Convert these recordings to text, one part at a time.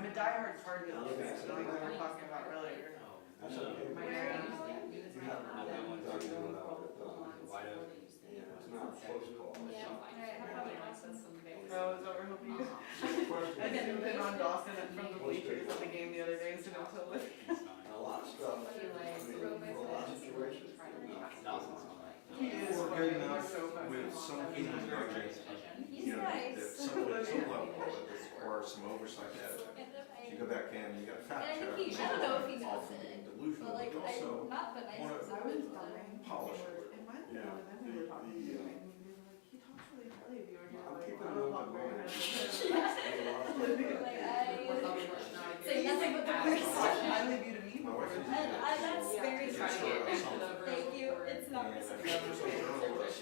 I'm a diehard Cardinals fan, like we were talking about earlier. That's okay. My You haven't done that one talking about it, wide open. Yeah, it's not a close call. No, it's over. Hope you. I zoomed in on Dawson from the bleachers at the game the other day instead of Tillich. A lot of stuff. I mean, for a lot of situations. He is We're funny. good enough He's so funny. with some kingdom budget, you know, that some level, but that requires some oversight at it. If you go back in, you got a fact check. I don't know if he knows Often it, delusional, but like, but also not the wanna nicest. I was dying. polish it. It might be Yeah. one of them we were talking to. And he was like, he talks really highly of you. And you're I'm like, keeping I it don't up know with where mine. Like, Say nothing but the worst. highly of you to me. My wife is. That's very Yeah, sweet. sure. Thank you, it's not And reciprocated.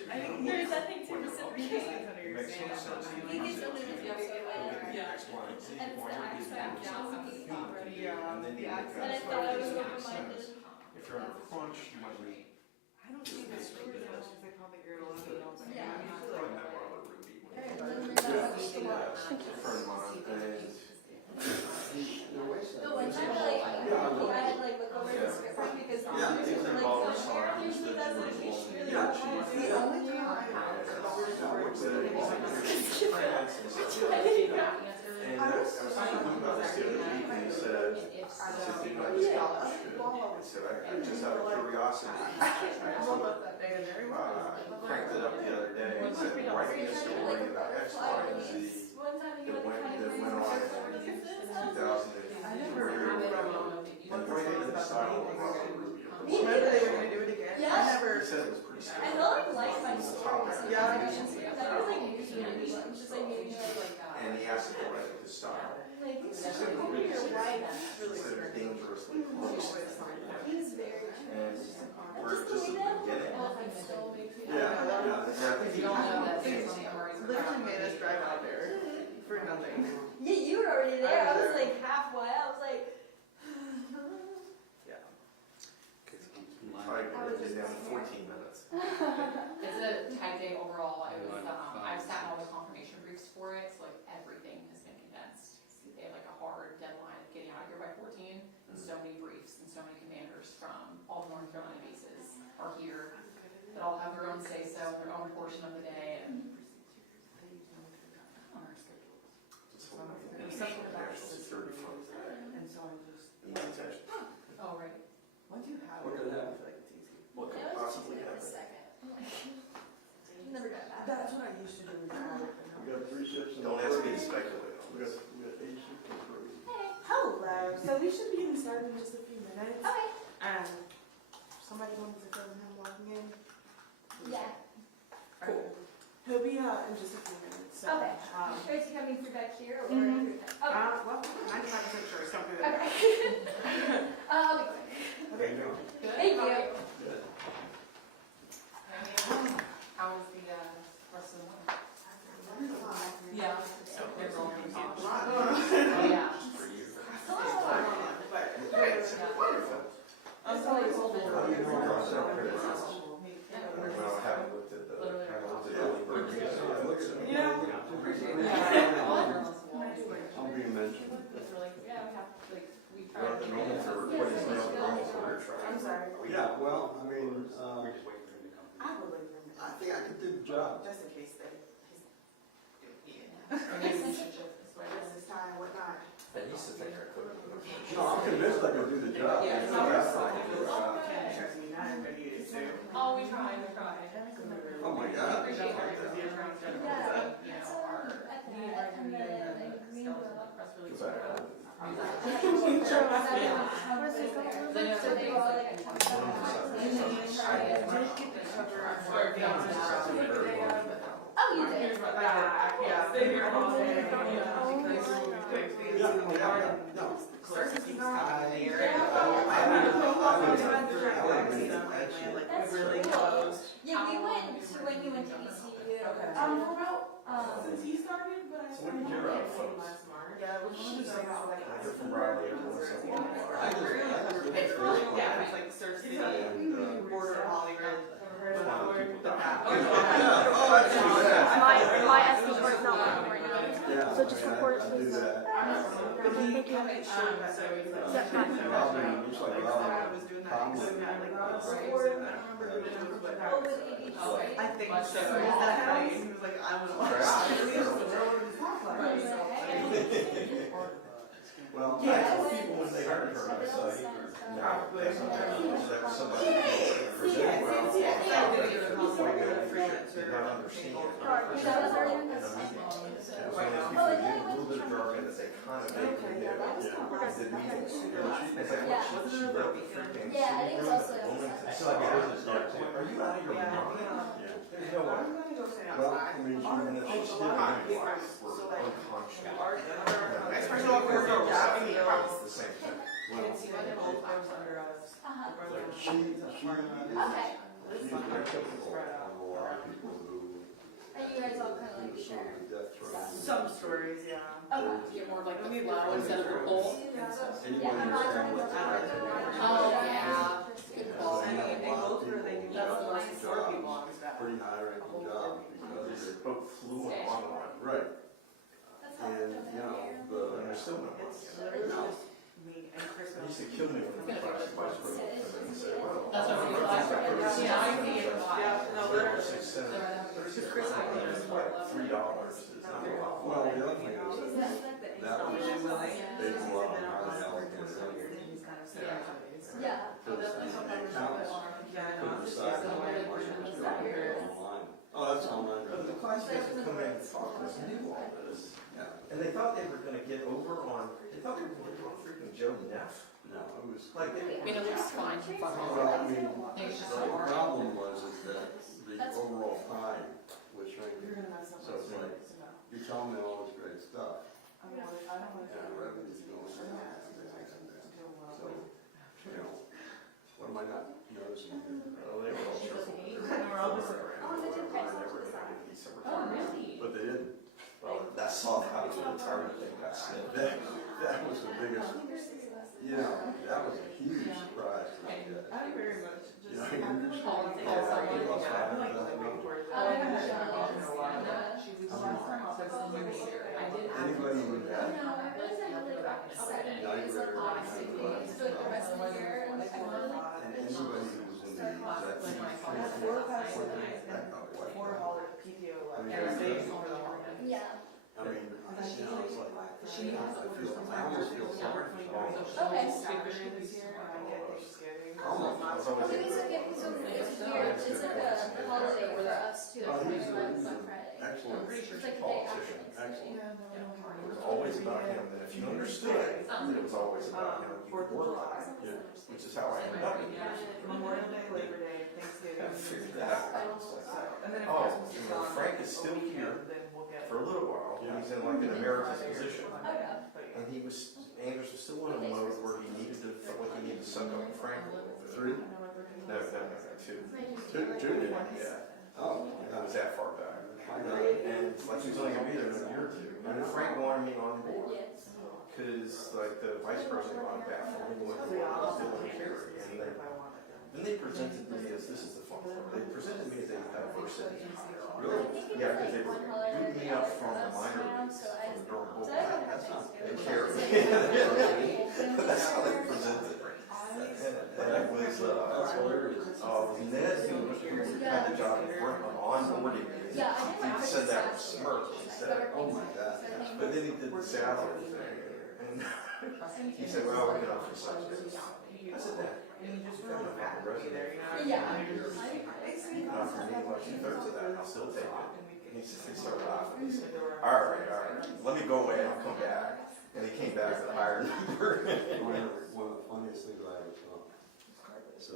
I think There's nothing to he reciprocate. gets under It your makes skin. no sense. He gets under the skin so Look well. at the X, Y, and Z, And why so would I these sat numbers down have with to the feed? Yeah, And then you the look accent. at And I it, thought I was it makes open-minded. sense. If you're in a crunch, you might read. I don't see the stories as much as I call the girl on the old thing. Yeah. I'm usually Probably like, met one other Ruby. And then Yeah, there's it's a friend of mine, and the way it's. the one time like, I had like look over the script because Yeah, usually it's like involved so with Sharon songs usually that does it you if she really Yeah, don't want to the do only it. time And I was talking about this the other week, and he said, do not just college shit. He said, I just out of curiosity, cranked it up the other day, and said, writing a story about X, Y, and Z One time you that went went to on in 2008, and bringing it in the style of Robert Rubio. Whenever they were gonna do it again, I Yeah. never. He said it was pretty I scary. don't like my stories. Yeah, That was like usually just like maybe like And he asked me to write his style. like He it's said, such a really, weird life. he said it's dangerously close. He's very And we're just the just way at that the beginning. often still makes me Yeah, I think he Literally made us drive out there for nothing. Yeah, you were already there. I was like halfway. I was like, Yeah. Probably could get down to 14 minutes. It's a tight day overall. It was, I've sat in all the confirmation briefs for it, so like everything has been condensed. They have like a hard deadline of getting out of here by 14, and so many briefs and so many commanders from all the North Carolina bases are here that all have their own say-so, their own portion of the day, and on our schedules. Just hoping for the national security fund. And so I'm just. Attention. Oh, right. Once you have What it, could I happen? feel like it's easy. What could that was just possibly like a happen? second. Never got that. That's what I used to do with that. We got 3 ships. Don't ask me to speculate on We this. got 8 ships and 3. Hello. So we should be getting started in just a few minutes. Okay. Somebody wants to film him walking in. Yeah. Cool. He'll be in just a few minutes. So, Okay. Is he coming through back here or? Mhm. Okay. well, 95% sure. So good. Okay. I'll be quick. Okay. Good. Thank you. Good. How was the rest of the month? Yeah. So, They're rolling in talk. Oh, Yeah. for you. Yeah. I'm sorry, hold it. How do you know about that? Well, I haven't looked at the, I haven't looked at the early bird yet. Yeah. I'm being mentioned. It's really, yeah, we have, like, we try Well, to. the normal for what is now the normal for their trial. I'm sorry. Yeah, well, I mean, We're just waiting for him to come. I would like him I think I could do the job. just in case they. Yeah. This time, whatnot. I used to think I could. No, I'm convinced I can do the job. Yeah, It's so not that's that fine. hard. Trust me, not everybody is too. Oh, we tried, we tried. Oh my God. Appreciate our, Yeah. you know, our At the, meeting and meeting, the skeleton, press release. Because I- So they were all like, oh, you did? Really close. Yeah, we went to when you went to ECU. Since he started, but I So what did you write, folks? last March. Yeah, we're just about like. They're from Raleigh, every once in a while. Yeah, it's like Surf City, border of Hollywood. Yeah, So just report it, I do please. that. But he kind of showed that, so he's like, Robin, looks like Robin. was doing that, he was kind of like, I don't remember who it was, but Oh, with ADHD. I think so, he's that funny, and he was like, I want to watch Well, I tell people when they heard her, I say, no, that's not true. That's somebody presenting well. Did not understand. It was one of those people who did a little bit of jargon that they kind of vaguely knew. Did meetings. She wrote the freaking. Yeah, I think it's also. It's like, it was a start to, are you out of your mind? You know what? well, I mean, And then she did it anyway, we're unconscious. It's the same thing. she is Okay. she's very typical of a lot of people who And you guys all kind of like do share. sort of death throw. Some stories, yeah. Okay. Get more of like the flow instead of the pull. Anybody Yeah, I'm not understand going what to the Oh, yeah. Good I call. mean, in both where they do that, the last four people on his back. pretty high ranking job because They're both fluent online. right. That's And you know, And the they're still not. It's literally just me and Chris. It used to kill me when the class was put up and then say, well. That's what we realized. Yeah, I see it a lot. Yeah, no, literally. 6 cents. Chris and I It's like $3. It's not a lot. well, the other thing is that was they go out and highly allocated Yeah. because the accounts couldn't decide how much was going online. Oh, that's online. But the class guys would come in and talk to us and do all this. Yeah. And they thought they were gonna get over on, they thought they were gonna get on freaking Joe Neff. No, it was Like, I mean, it looks fine from far. well, I mean, I think it's just the so hard. problem was is that the overall pie was shrinking. So it's like, you're telling me all this great stuff, and revenue's going down. So, you know, what am I not noticing here? oh, they were all triple. We're all just- Oh, really? But they didn't. Well, that saw how the retirement thing got snipped. That was the biggest, you know, that was a huge surprise to me. I very much just. You know, you're just Oh, like, I think that's oh, like- I lost Yeah, I $500,000. like looking for it. Oh, I haven't Yeah, done I'll it. know a lot about it. She was last time I was in the year. I did ask Anybody her. with that? No, I realized I had like about 7 years left on my CV, so like the rest of the year, and like I wanted like And anybody who was in the executive I have 4 past for lives that, and what? 4 holiday PTO left. I mean, Yeah, yeah. days over the holidays. yeah. I mean, you know, it's like, She has I orders feel, from I my almost birthday feel to sorry December for 29th. all Okay. Saturday this year, and I get Thanksgiving. Almost. I was always Okay, so yeah, so it's weird, it's like a holiday for us too, Oh, like he's a- Black he's a Friday. excellent It's like the day after politician. Thanksgiving. It was always about him, and if you understood it, it was always about him, you could work on it, Yeah. which is how I ended up in music. Memorial Day, Labor Day, Thanksgiving. I figured that out. So, and then if Oh, Christmas you is know, gone, Frank is a still weekend, here then we'll get. For a little while, he's in like an emeritus position, Okay. and he was, Anders was still in a mode where he needed to, felt like he needed to suck up Frank a little bit. 3? No, 2. Two? Yeah, Oh, I was that far back. my God. And like he was only gonna be there in a year or 2. And Frank wanted me on board, Yes. cause like the vice president got back for me, what he was doing here, and then they presented me as, this is the fun part, they presented me as a diversity hire. Really? Yeah, because they were booting me up from the minor leagues, from the Durham So I don't Bulldogs. have Thanksgiving. They cared. That's how they presented it. And it was, That's hilarious. Ned, who had the job of onboarding me, Yeah, I did my he said that with Christmas smirk, last he year. said, Oh my God. but then he did the salary thing, and he said, well, we're gonna offer subsidies. I said, that, And you just I'm really not have a to be there, resident. you know? Yeah. You can offer me like 2/3 of that, I'll still take it. And he said, he started laughing, he said, all right, let me go away, I'll come back. And he came back with a higher number. One of the funniest things I ever saw. So,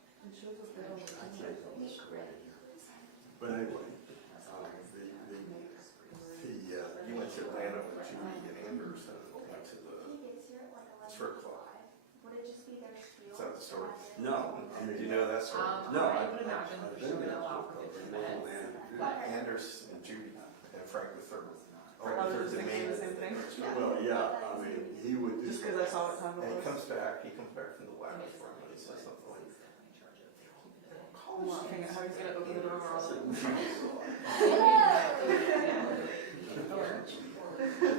I can't tell this story. But anyway, He went to Atlanta with Judy and Anders and went to the strip club. Is that the story? no, I Do you mean, know that story? no, I I've would imagine been she to would that allow strip for club, 15 but minutes. no man Anders and Judy and Frank the third. Frank I the was third's just the thinking main. the same thing. Well, yeah, I mean, he would do. Just because I saw it time And he before. comes back from the lab for him, and he says something like, I'm laughing at how he's gonna open the door or I'll. Hello.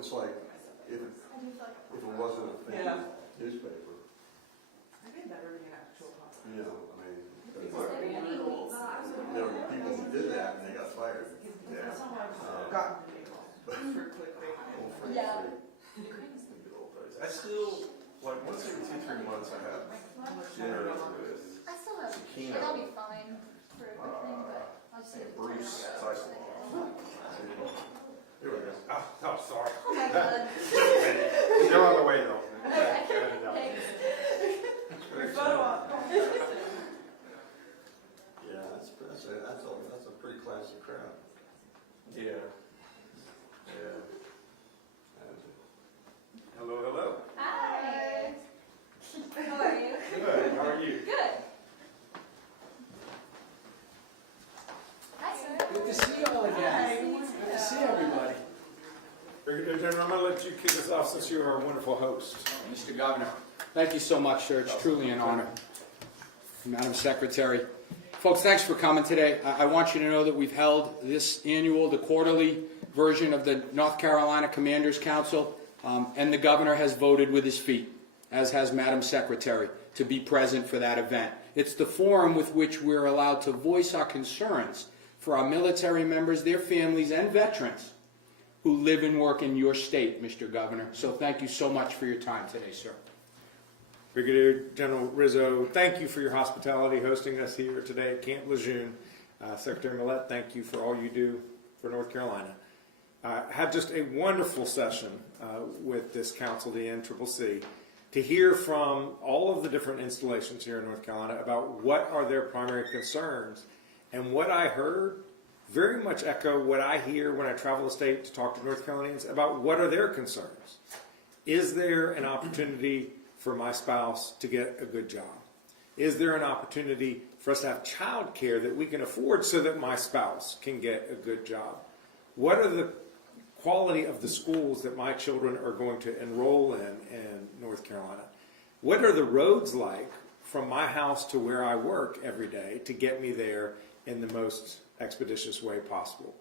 it's like, if it wasn't a famous newspaper, I think that would be an actual possibility. you know, I mean, there were people who did that and they got fired. That's how I've gotten people for clickbait. Yeah. Good old days. I still, like, once every 2-3 months, I have dinner with I still have, Zucchino. and I'll be fine for a quick thing, but I'll just see it. Bruce Tyson. Here we go. Oh, sorry. Oh my god. Still on the way though. Thanks. Your photo op. Yeah, that's a pretty classy crowd. Yeah. Yeah. Hello, hello. Hi. How are you? Good, how are you? Good. Hi, sir. Good to see you all again. Good to see everybody. Brigadier General, I'm going to let you kick us off since you are a wonderful host. Mr. Governor, thank you so much, sir. It's truly an honor. Madam Secretary. Folks, thanks for coming today. I want you to know that we've held this annual, the quarterly version of the North Carolina Commanders Council, and the governor has voted with his feet, as has Madam Secretary, to be present for that event. It's the forum with which we're allowed to voice our concerns for our military members, their families, and veterans who live and work in your state, Mr. Governor. So thank you so much for your time today, sir. Brigadier General Rizzo, thank you for your hospitality hosting us here today at Camp Lejeune. Secretary Millett, thank you for all you do for North Carolina. Had just a wonderful session with this council, the NCCC, to hear from all of the different installations here in North Carolina about what are their primary concerns. And what I heard very much echo what I hear when I travel the state to talk to North Carolinians about what are their concerns. Is there an opportunity for my spouse to get a good job? Is there an opportunity for us to have child care that we can afford so that my spouse can get a good job? What are the quality of the schools that my children are going to enroll in North Carolina? What are the roads like from my house to where I work every day to get me there in the most expeditious way possible?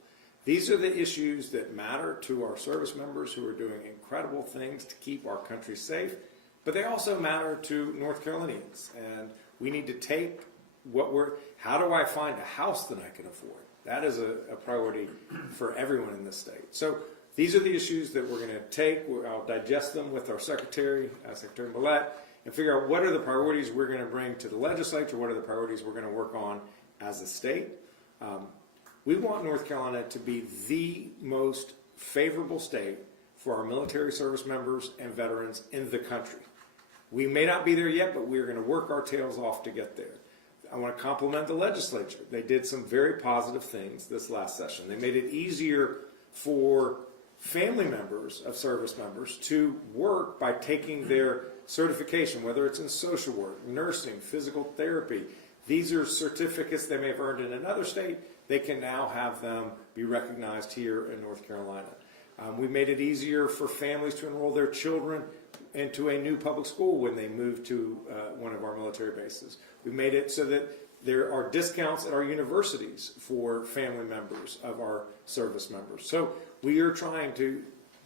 These are the issues that matter to our service members who are doing incredible things to keep our country safe, but they also matter to North Carolinians. And we need to take how do I find a house that I can afford? That is a priority for everyone in this state. So these are the issues that we're going to take. I'll digest them with our Secretary, Secretary Millett, and figure out what are the priorities we're going to bring to the legislature, what are the priorities we're going to work on as a state. We want North Carolina to be the most favorable state for our military service members and veterans in the country. We may not be there yet, but we're going to work our tails off to get there. I want to compliment the legislature. They did some very positive things this last session. They made it easier for family members of service members to work by taking their certification, whether it's in social work, nursing, physical therapy. These are certificates they may have earned in another state. They can now have them be recognized here in North Carolina. We made it easier for families to enroll their children into a new public school when they move to one of our military bases. We made it so that there are discounts at our universities for family members of our service members. So we are trying to,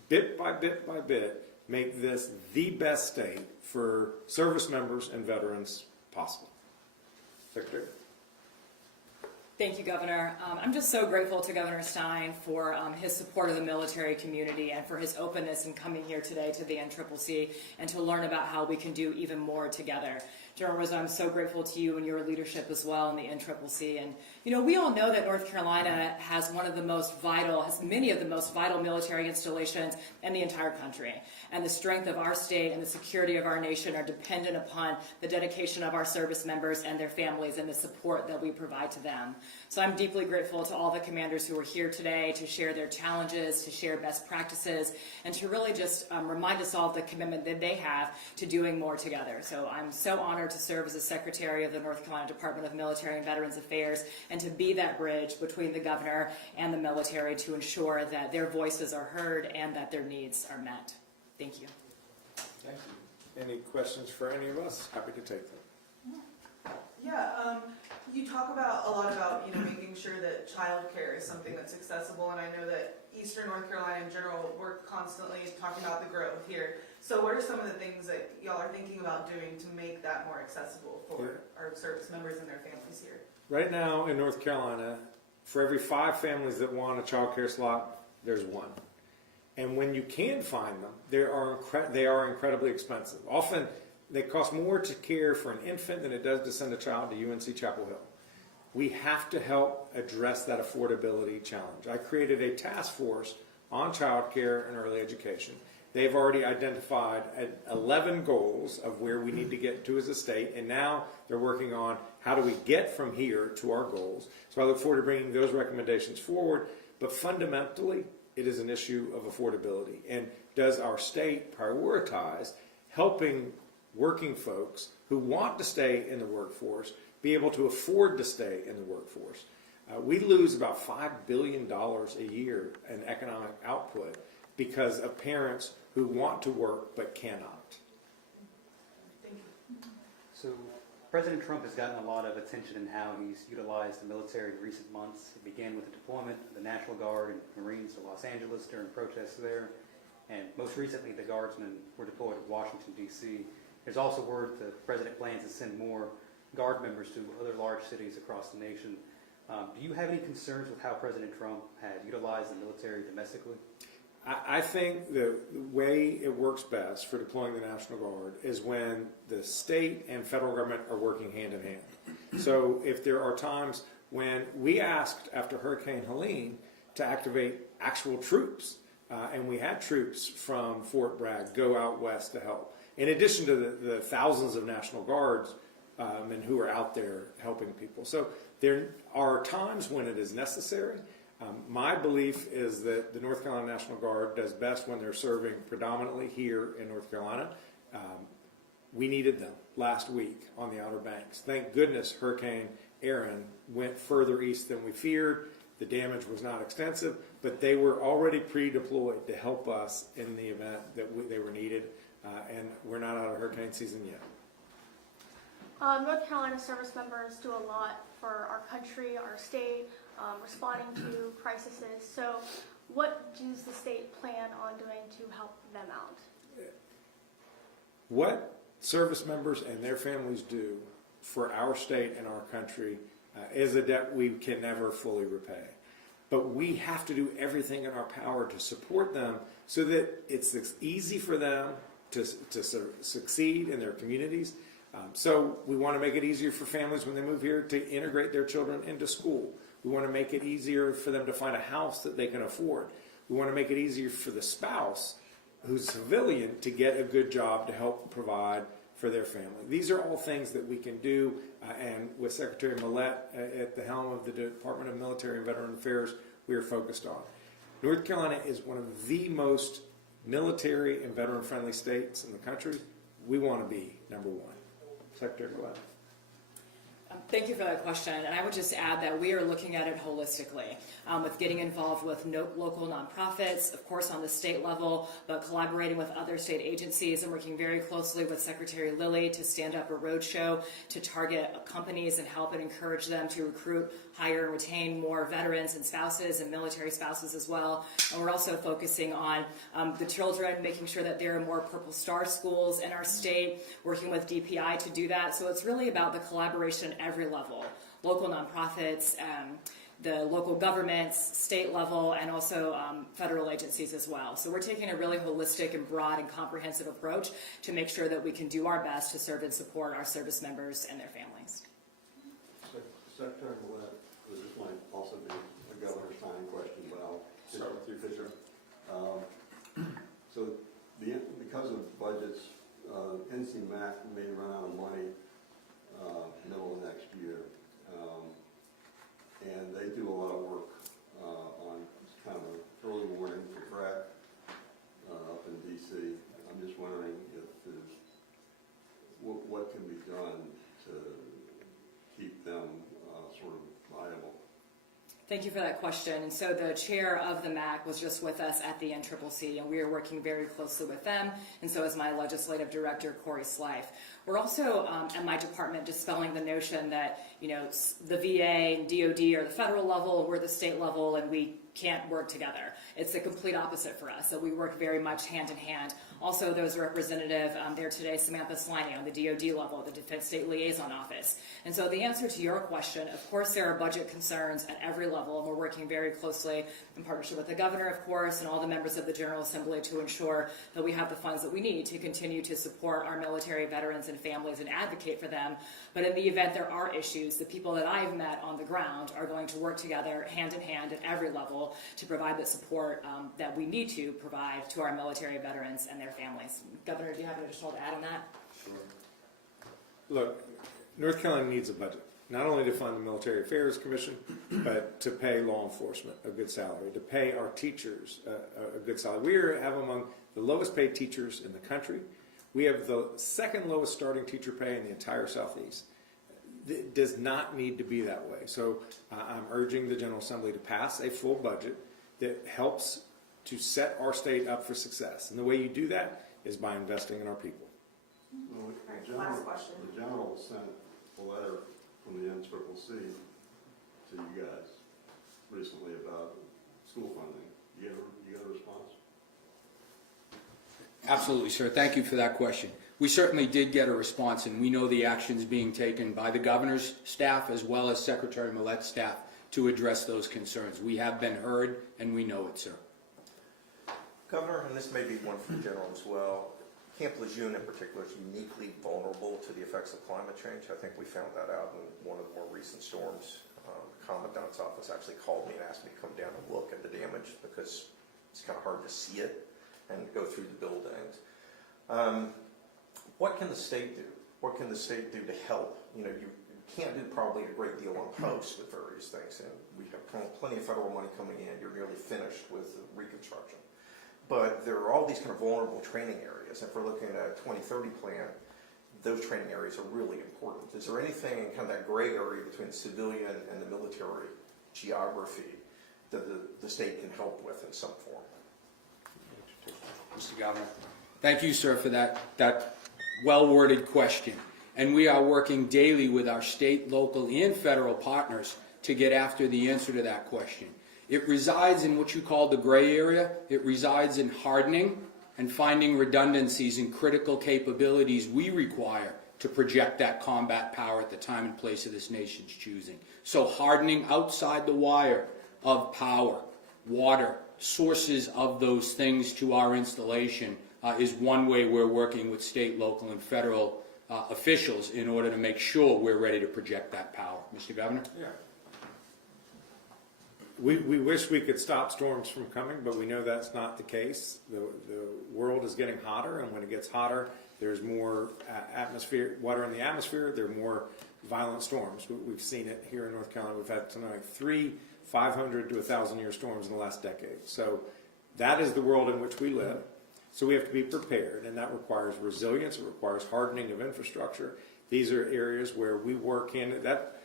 bit by bit by bit, make this the best state for service members and veterans possible. Secretary. Thank you, Governor. I'm just so grateful to Governor Stein for his support of the military community and for his openness in coming here today to the NCCC and to learn about how we can do even more together. General Rizzo, I'm so grateful to you and your leadership as well in the NCCC. And, you know, we all know that North Carolina has many of the most vital military installations in the entire country. And the strength of our state and the security of our nation are dependent upon the dedication of our service members and their families and the support that we provide to them. So I'm deeply grateful to all the commanders who are here today to share their challenges, to share best practices, and to really just remind us all of the commitment that they have to doing more together. So I'm so honored to serve as a Secretary of the North Carolina Department of Military and Veterans Affairs and to be that bridge between the governor and the military to ensure that their voices are heard and that their needs are met. Thank you. Thank you. Any questions for any of us? Happy to take them. Yeah, you talk about a lot about, you know, making sure that childcare is something that's accessible, and I know that Eastern North Carolina in general, we're constantly talking about the growth here. So what are some of the things that y'all are thinking about doing to make that more accessible for our service members and their families here? Right now in North Carolina, for every 5 families that want a child care slot, there's 1. And when you can find them, they are incredibly expensive. Often they cost more to care for an infant than it does to send a child to UNC Chapel Hill. We have to help address that affordability challenge. I created a task force on child care and early education. They've already identified 11 goals of where we need to get to as a state, and now they're working on how do we get from here to our goals. So I look forward to bringing those recommendations forward, but fundamentally, it is an issue of affordability. And does our state prioritize helping working folks who want to stay in the workforce be able to afford to stay in the workforce? We lose about $5 billion a year in economic output because of parents who want to work but cannot. Thank you. So President Trump has gotten a lot of attention in how he's utilized the military in recent months. It began with the deployment of the National Guard and Marines to Los Angeles during protests there. And most recently, the Guardsmen were deployed to Washington, D.C. There's also word the President plans to send more Guard members to other large cities across the nation. Do you have any concerns with how President Trump has utilized the military domestically? I think the way it works best for deploying the National Guard is when the state and federal government are working hand in hand. So if there are times when we asked after Hurricane Helene to activate actual troops, and we had troops from Fort Bragg go out west to help, in addition to the thousands of National Guards and who are out there helping people. So there are times when it is necessary. My belief is that the North Carolina National Guard does best when they're serving predominantly here in North Carolina. We needed them last week on the Outer Banks. Thank goodness Hurricane Aaron went further east than we feared. The damage was not extensive, but they were already pre-deployed to help us in the event that they were needed, and we're not out of hurricane season yet. North Carolina service members do a lot for our country, our state, responding to crises. So what does the state plan on doing to help them out? What service members and their families do for our state and our country is a debt we can never fully repay. But we have to do everything in our power to support them so that it's easy for them to succeed in their communities. So we want to make it easier for families when they move here to integrate their children into school. We want to make it easier for them to find a house that they can afford. We want to make it easier for the spouse who's a civilian to get a good job to help provide for their family. These are all things that we can do, and with Secretary Millett at the helm of the Department of Military and Veteran Affairs, we are focused on. North Carolina is one of the most military and veteran-friendly states in the country. We want to be number one. Secretary Millett. Thank you for that question, and I would just add that we are looking at it holistically, with getting involved with local nonprofits, of course on the state level, but collaborating with other state agencies and working very closely with Secretary Lilly to stand up a roadshow to target companies and help and encourage them to recruit, hire, and retain more veterans and spouses and military spouses as well. And we're also focusing on the children, making sure that there are more Purple Star schools in our state, working with DPI to do that. So it's really about the collaboration at every level, local nonprofits, the local governments, state level, and also federal agencies as well. So we're taking a really holistic and broad and comprehensive approach to make sure that we can do our best to serve and support our service members and their families. Secretary Millett, this might also be a Governor Stein question, but I'll start with you, Fisher. So because of budgets, NCMAC may run out of money middle of next year. And they do a lot of work on kind of early warning for crack up in D.C. I'm just wondering if there's what can be done to keep them sort of viable. Thank you for that question. And so the chair of the MAC was just with us at the NCCC, and we are working very closely with them, and so is my legislative director, Corey Slife. We're also, at my department, dispelling the notion that, you know, the VA and DOD are the federal level, we're the state level, and we can't work together. It's the complete opposite for us. So we work very much hand in hand. Also, there's a representative there today, Samantha Sliney, on the DOD level, the Defense State Liaison Office. And so the answer to your question, of course, there are budget concerns at every level, and we're working very closely in partnership with the governor, of course, and all the members of the General Assembly to ensure that we have the funds that we need to continue to support our military veterans and families and advocate for them. But in the event there are issues, the people that I've met on the ground are going to work together hand in hand at every level to provide the support that we need to provide to our military veterans and their families. Governor, do you have an additional to add on that? Sure. Look, North Carolina needs a budget, not only to fund the Military Affairs Commission, but to pay law enforcement a good salary, to pay our teachers a good salary. We have among the lowest paid teachers in the country. We have the second lowest starting teacher pay in the entire Southeast. It does not need to be that way. So I'm urging the General Assembly to pass a full budget that helps to set our state up for success. And the way you do that is by investing in our people. Well, Last question. The general sent a letter from the NCCC to you guys recently about school funding. You got a response? Absolutely, sir. Thank you for that question. We certainly did get a response, and we know the actions being taken by the governor's staff as well as Secretary Millet's staff to address those concerns. We have been heard, and we know it, sir. Governor, and this may be one for the general as well, Camp Lejeune in particular is uniquely vulnerable to the effects of climate change. I think we found that out in one of the more recent storms. The Commandant's office actually called me and asked me to come down and look at the damage because it's kind of hard to see it and go through the buildings. What can the state do? What can the state do to help? You know, you can't do probably a great deal on post with various things, and we have plenty of federal money coming in. You're nearly finished with the reconstruction. But there are all these kind of vulnerable training areas. If we're looking at a 2030 plan, those training areas are really important. Is there anything in kind of that gray area between the civilian and the military geography that the state can help with in some form? Mr. Governor. Thank you, sir, for that well-worded question. And we are working daily with our state, local, and federal partners to get after the answer to that question. It resides in what you call the gray area. It resides in hardening and finding redundancies in critical capabilities we require to project that combat power at the time and place of this nation's choosing. So hardening outside the wire of power, water, sources of those things to our installation is one way we're working with state, local, and federal officials in order to make sure we're ready to project that power. Mr. Governor? Yeah. We wish we could stop storms from coming, but we know that's not the case. The world is getting hotter, and when it gets hotter, there's more water in the atmosphere. There are more violent storms. We've seen it here in North Carolina. We've had tonight 3 500 to 1,000-year storms in the last decade. So that is the world in which we live. So we have to be prepared, and that requires resilience. It requires hardening of infrastructure. These are areas where we work in that.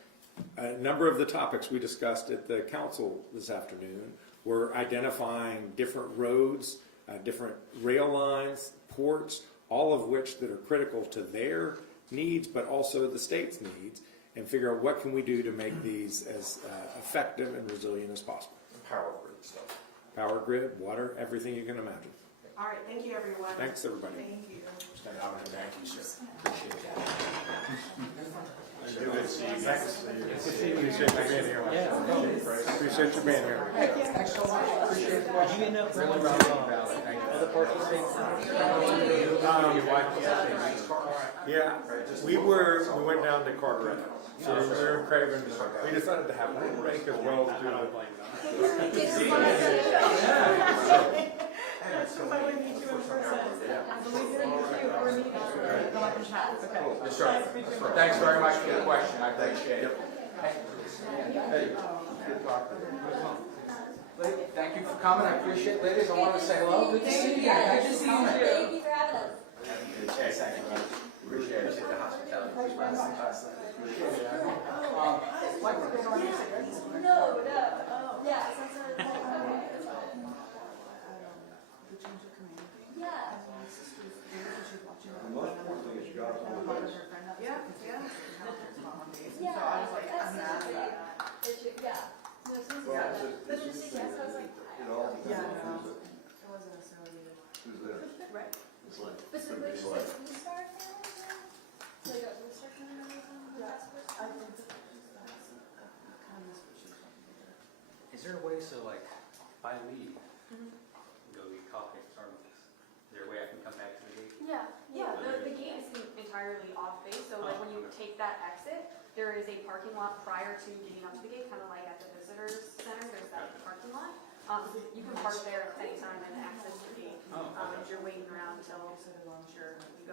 A number of the topics we discussed at the council this afternoon were identifying different roads, different rail lines, ports, all of which that are critical to their needs, but also the state's needs, and figure out what can we do to make these as effective and resilient as possible. Power grid stuff. Power grid, water, everything you can imagine. All right, thank you, everyone. Thanks, everybody. Thank you. Thank you, sir. Appreciate that. Good to see you. Appreciate you being here. Yeah, appreciate you being here. Thanks so much. Appreciate the question. You end up really other parts of the state? Yeah, we went down to Carteret. So we were in Craven. We decided to have one break as well as do That's because I would meet you in person. I believe you're in the queue for a meeting. Go up and chat. Okay. Yes, sir. Thanks very much for the question. I appreciate it. Hey, good talking to you. Thank you for coming. I appreciate it. Ladies, I want to say hello. Good to see you. Thank Thanks you for coming. Thank you for having us. Appreciate it. The hospitality. Like to go on. No. change the command thing? Yeah. My sister's there, so she's watching it. The most important thing is you gotta And a hold lot of it. her friends, yeah, yeah. It's not on days. And Yeah, so I was like, that's I'm mad at that. it should, yeah. No, it's Well, Yeah. it's just, But it's then just, she says, I was like, it all depends Yeah, on no. It wasn't necessarily. who's there. Right. It's like, but so could wait, be she's like, like, we start now? Like a rooster kind of Yeah. task force? I think that's kind of what she was talking about. Is there a way, so like, if I leave, Mhm. go get coffee at Starbucks, is there a way I can come back to the gate? Yeah, the gate is entirely off base, so like when you take that exit, there is a parking lot prior to getting up to the gate, kind of like at the visitors center, there's that parking lot. So you can park there at any time and access your gate, Oh, okay. if you're waiting around until So the launcher. you go